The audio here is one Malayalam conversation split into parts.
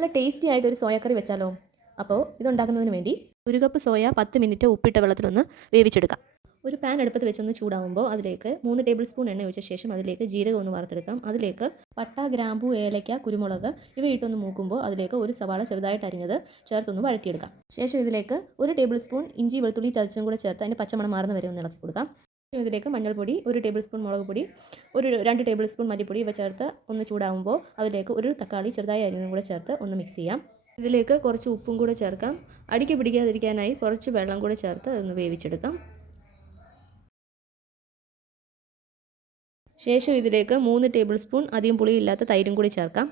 നല്ല ടേസ്റ്റി ആയിട്ട് ഒരു സോയ കറി വെച്ചാലോ? അപ്പോൾ ഇതുണ്ടാക്കുന്നതിന് വേണ്ടി 1 കപ്പ് സോയ 10 മിനിറ്റ് ഉപ്പിട്ട വെള്ളത്തിലൊന്ന് വേവിച്ചെടുക്കാം. ഒരു പാൻ അടുപ്പത്ത് വെച്ചൊന്ന് ചൂടാവുമ്പോൾ അതിലേക്ക് 3 ടേബിൾ സ്പൂൺ എണ്ണ ഒഴിച്ച ശേഷം അതിലേക്ക് ജീരകം ഒന്ന് വറുത്തെടുക്കാം. അതിലേക്ക് പട്ട, ഗ്രാമ്പൂ, ഏലയ്ക്ക, കുരുമുളക് ഇവ ഇട്ടൊന്ന് മൂക്കുമ്പോൾ അതിലേക്ക് ഒരു സവാള ചെറുതായിട്ട് അരിഞ്ഞത് ചേർത്തൊന്ന് വഴറ്റിയെടുക്കാം. ശേഷം ഇതിലേക്ക് 1 ടേബിൾ സ്പൂൺ ഇഞ്ചി വെളുത്തുള്ളി ചതച്ചും കൂടെ ചേർത്ത് അതിൻ്റെ പച്ചമണം മാറുന്ന വരെ ഒന്ന് ഇളക്കി കൊടുക്കാം. ഇതിലേക്ക് മഞ്ഞൾപ്പൊടി, 1 ടേബിൾ സ്പൂൺ മുളക് പൊടി, 2 ടേബിൾ സ്പൂൺ മല്ലിപ്പൊടി ഇവ ചേർത്ത് ഒന്ന് ചൂടാവുമ്പോൾ അതിലേക്ക് ഒരു തക്കാളി ചെറുതായി അരിഞ്ഞതും കൂടെ ചേർത്ത് ഒന്ന് മിക്സ് ചെയ്യാം. ഇതിലേക്ക് കുറച്ച് ഉപ്പും കൂടെ ചേർക്കാം. അടിക്ക് പിടിക്കാതിരിക്കാനായി കുറച്ച് വെള്ളം കൂടെ ചേർത്ത് അതൊന്ന് വേവിച്ചെടുക്കാം. ശേഷം ഇതിലേക്ക് 3 ടേബിൾ സ്പൂൺ അധികം പുളിയില്ലാത്ത തൈരും കൂടി ചേർക്കാം.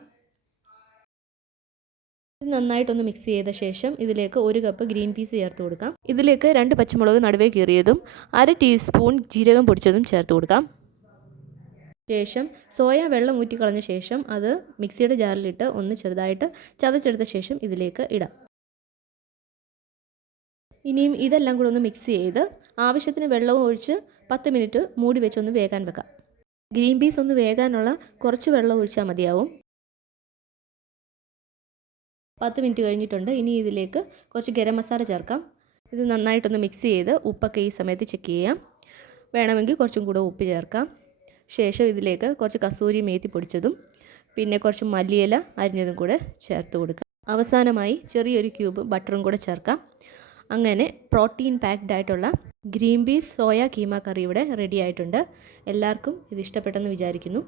ഇത് നന്നായിട്ടൊന്ന് മിക്സ് ചെയ്ത ശേഷം ഇതിലേക്ക് 1 കപ്പ് ഗ്രീൻ പീസ് ചേർത്ത് കൊടുക്കാം. ഇതിലേക്ക് 2 പച്ചമുളക് നടുവേ കീറിയതും 1/2 ടീസ്പൂൺ ജീരകം പൊടിച്ചതും ചേർത്ത് കൊടുക്കാം. ശേഷം സോയ വെള്ളം ഊറ്റിക്കളഞ്ഞ ശേഷം അത് മിക്സിയുടെ ജാറിലിട്ട് ഒന്ന് ചെറുതായിട്ട് ചതച്ചെടുത്ത ശേഷം ഇതിലേക്ക് ഇടാം. ഇനിയും ഇതെല്ലാം കൂടെ ഒന്ന് മിക്സ് ചെയ്ത് ആവശ്യത്തിന് വെള്ളവും ഒഴിച്ച് 10 മിനിറ്റ് മൂടി വെച്ചൊന്ന് വേകാൻ വെക്കാം. ഗ്രീൻ പീസ് ഒന്ന് വേകാനുള്ള കുറച്ച് വെള്ളം ഒഴിച്ചാൽ മതിയാവും. 10 മിനിറ്റ് കഴിഞ്ഞിട്ടുണ്ട്. ഇനി ഇതിലേക്ക് കുറച്ച് ഗരം മസാല ചേർക്കാം. ഇത് നന്നായിട്ടൊന്ന് മിക്സ് ചെയ്ത് ഉപ്പൊക്കെ ഈ സമയത്ത് ചെക്ക് ചെയ്യാം. വേണമെങ്കിൽ കുറച്ചും കൂടെ ഉപ്പ് ചേർക്കാം. ശേഷം ഇതിലേക്ക് കുറച്ച് കസൂരി മേത്തി പൊടിച്ചതും പിന്നെ കുറച്ച് മല്ലിയില അരിഞ്ഞതും കൂടെ ചേർത്ത് കൊടുക്കാം. അവസാനമായി ചെറിയൊരു ക്യൂബ് ബട്ടറും കൂടെ ചേർക്കാം. അങ്ങനെ പ്രോട്ടീൻ പാക്ഡ് ആയിട്ടുള്ള ഗ്രീൻ പീസ് സോയ കീമ കറി ഇവിടെ റെഡി ആയിട്ടുണ്ട്. എല്ലാവർക്കും ഇത് ഇഷ്ടപ്പെട്ടെന്ന് വിചാരിക്കുന്നു.